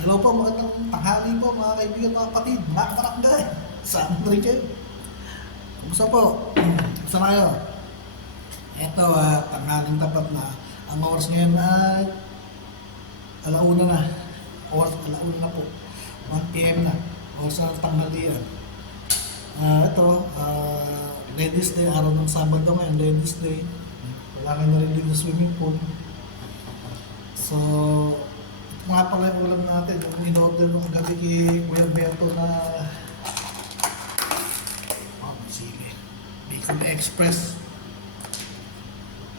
Hello po, magandang tanghali po mga kaibigan, mga kapatid, mga karakday. Saan rin kayo? Kumusta po? Kumusta na kayo? Eto, ah, tanghaling tapat na. Ang oras ngayon ay alauna na. Oras, alauna na po. 1 p.m. na. Oras na ng tanghalian. Ah, ito, ah, Ladies Day, araw ng Sabado ngayon, Ladies Day. Wala kayo narinig na swimming pool. So, ito nga pala yung ulam natin. Yung in-order nung kagabi kay Kuya Berto na oh, sige. Bacon Express.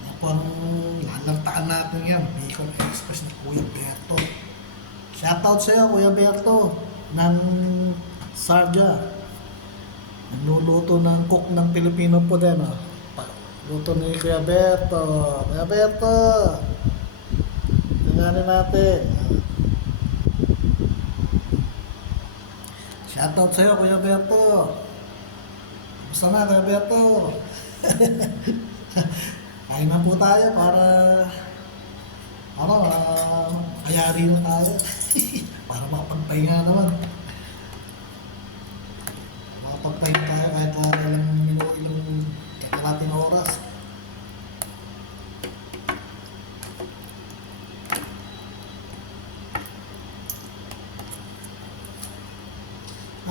Yan po ang lalantaan natin yan. Bacon Express ni Kuya Berto. Shoutout sa'yo, Kuya Berto, ng Sarja. Nagluluto ng cook ng Pilipino po din. Oh. Luto ni Kuya Berto. Kuya Berto! Tingnan natin. Shoutout sa'yo, Kuya Berto. Gusto na, Kuya Berto. Kain na po tayo para ano, uh, kayari na tayo. para makapagpahinga naman. Makapagpahinga tayo kahit uh, ilang minuto, ilang kalating oras.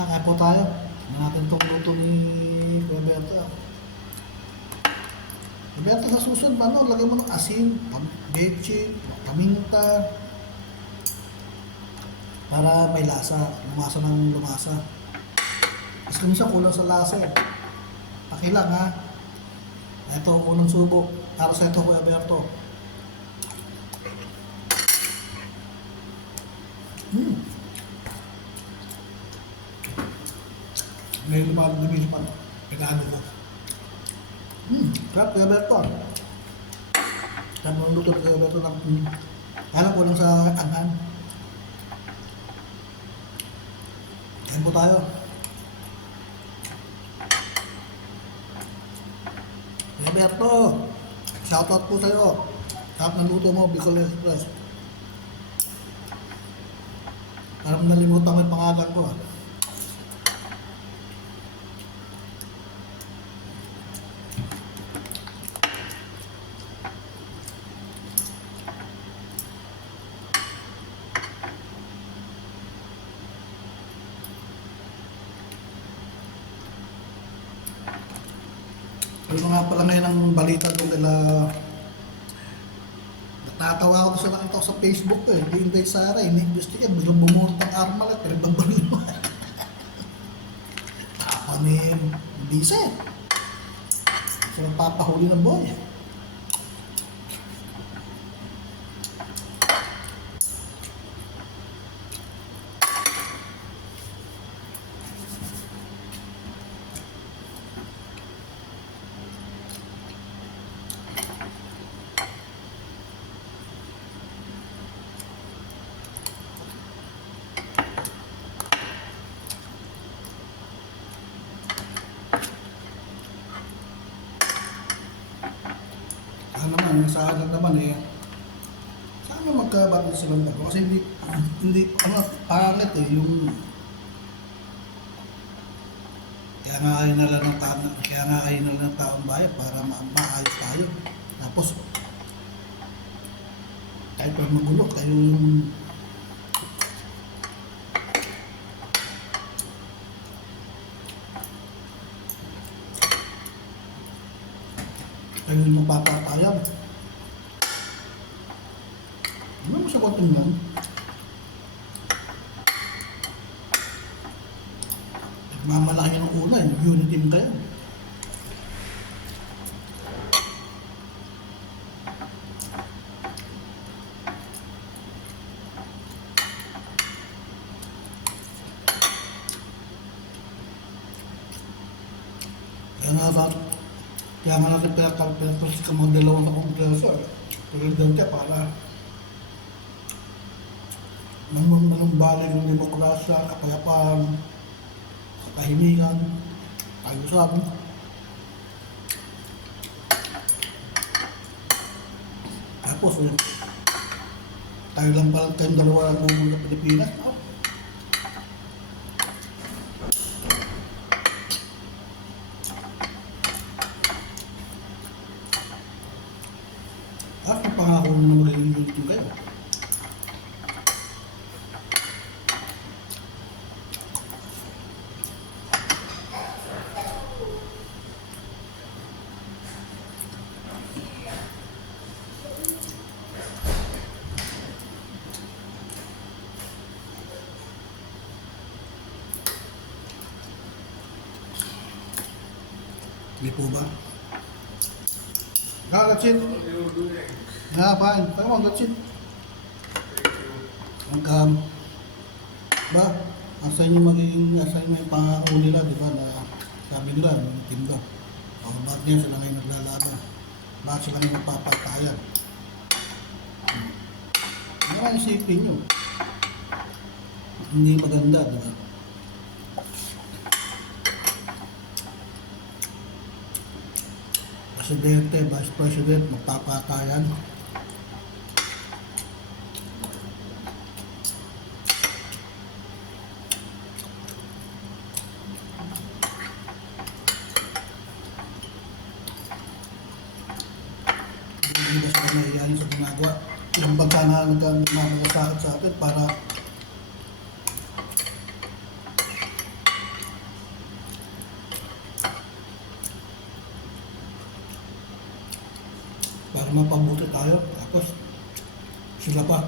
Ah, kaya po tayo. Tingnan natin itong luto ni Kuya Berto. Kuya Berto, sa susunod, ano, lagay mo ng asin, beche, paminta, para may lasa, lumasa ng lumasa. Mas minsan kulang sa lasa eh. Pakilang ha. Ito, unang subo. Para sa ito, Kuya Berto. Hmm. May lumad na milpan. Pinano ko. Hmm, sarap Kuya Berto. Ng luto Kuya Berto ng. Alam ko lang sa anhan. Kain po tayo. Kuya Berto, shoutout po sa'yo. Sarap ng luto mo, Bicol Express. Parang nalimutan ko yung pangalan ko. ah. Ano nga pala ngayon ang balita doon nila Natatawa ako sa nakita ko sa Facebook ko eh. Hindi Inday Sara, yan. Biglang bumurot ng armal at pinagbabalik mo. Tapanin. Hindi siya eh. Siya papahuli ng boy. Ano naman, yung sa akin naman eh. Sana magkabatid silang dalawa. Kasi hindi, hindi, ano, pangit eh. Yung kaya nga ayaw na lang ng tao, kaya nga ayaw na lang ng taong bayan para ma maayos tayo. Tapos, kahit pa magulo, kayo yung kayo yung magpapatayan. Ano mo sa konting lang? Nagmamalaki ng yung unity mo kayo. Kaya kaya nga natin pinatalpilapos ka mga dalawang na kongreso eh. Presidente para manumbalik ng demokrasya, kapayapaan, katahimikan, ayusan. Tapos, eh, Tayo lang pala tayong dalawa bumuli sa Pilipinas. Oh. At napangako na magiging YouTube kayo. Hindi po ba? Yeah, fine. Come on, that's it. Ang um, ba, asa inyo magiging, asa inyo yung pangako nila, di ba, na sabi nila, yung team ba? O, bakit ngayon sila ngayon naglalaban? Bakit sila ngayon napapatayan? Ano ang isipin nyo? Hindi maganda, di ba? Presidente, Vice President, magpapatayan. Hindi ba sila naiyayin sa ginagawa? Yung pagka na nagkamalasakit sa atin para para mapabuti tayo. Tapos, sila pa.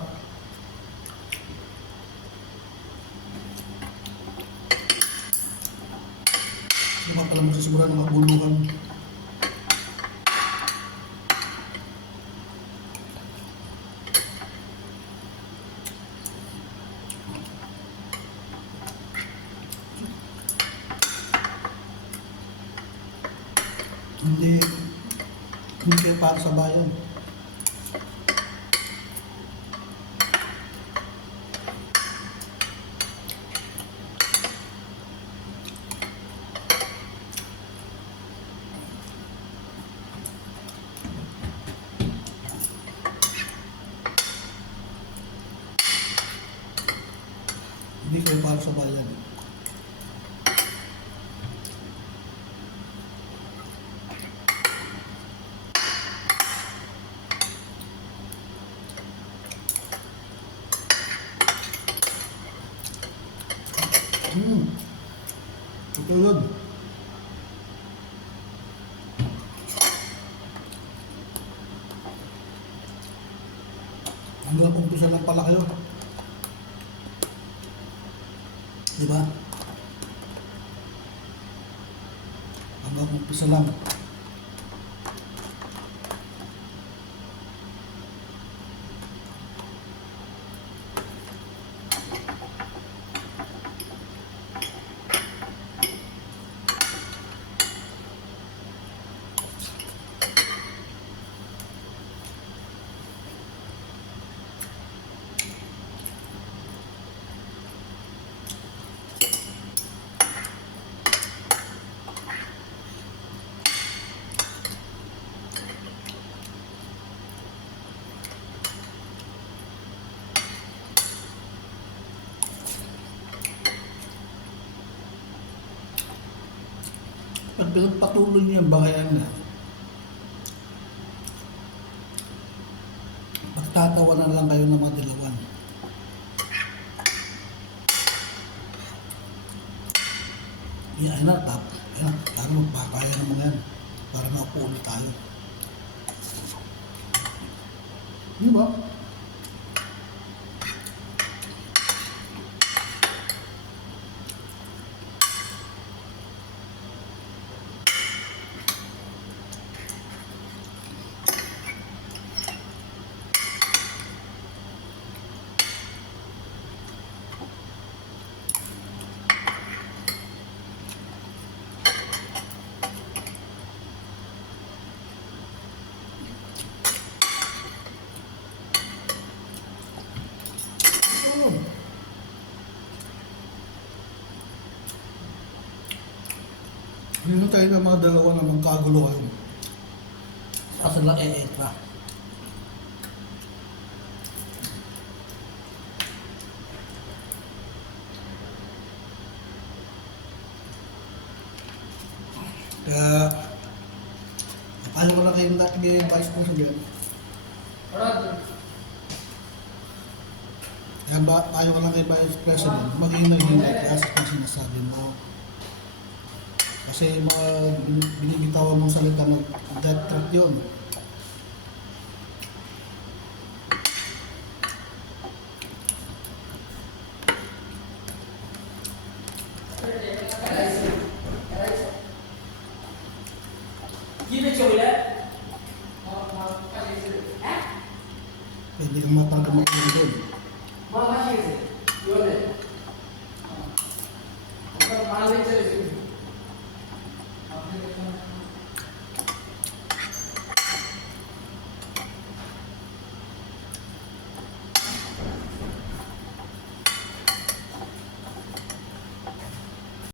Sila pa pala magsisigura ng kabuluhan. Hindi, hindi kayo para sa bayan. Hindi kayo para sa bayan. Hmm. Ito yun. Hanggang umpisa lang pala kayo. Di ba? Hanggang umpisa lang. Pinagpatuloy niyo yung bakayan na, magtatawanan lang kayo ng mga dilawan. Yan, ayun na, tap. Ayun na, tayo magpapaya ng mga yan para makuha ulit tayo. Di ba? tayo ng mga dalawa namang kaguluhan. Kaso lang eh, eh, ba? Kaya, akala ko na kayo dati may advice po sa ganyan. Kaya ba, ayaw ko lang kay Vice President, maging naging like us kung sinasabi mo Kasi mga binibitawan mong salita mag death trap yun. Thank you.